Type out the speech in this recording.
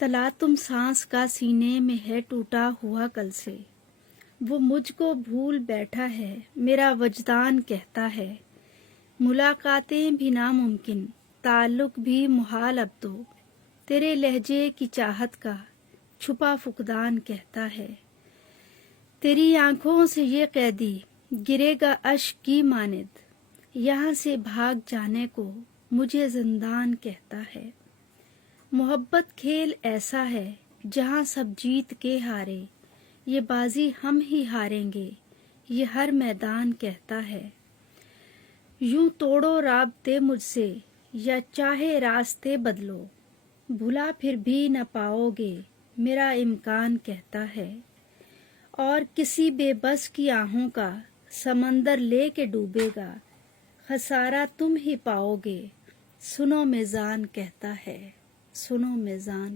تلا تم سانس کا سینے میں ہے ٹوٹا ہوا کل سے، وہ مجھ کو بھول بیٹھا ہے میرا وجدان کہتا ہے، ملاقاتیں بھی ناممکن تعلق بھی محال اب تو، تیرے لہجے کی چاہت کا چھپا فقدان کہتا ہے، تیری آنکھوں سے یہ قیدی گرے گا اشک کی مانند، یہاں سے بھاگ جانے کو مجھے زندان کہتا ہے، محبت کھیل ایسا ہے جہاں سب جیت کے ہارے، یہ بازی ہم ہی ہاریں گے یہ ہر میدان کہتا ہے، یوں توڑو رابطے مجھ سے یا چاہے راستے بدلو، بھلا پھر بھی نہ پاؤ گے میرا امکان کہتا ہے، اور کسی بے بس کی آہوں کا سمندر لے کے ڈوبے گا، خسارہ تم ہی پاؤ گے سنو میزان کہتا ہے، سنو میزان۔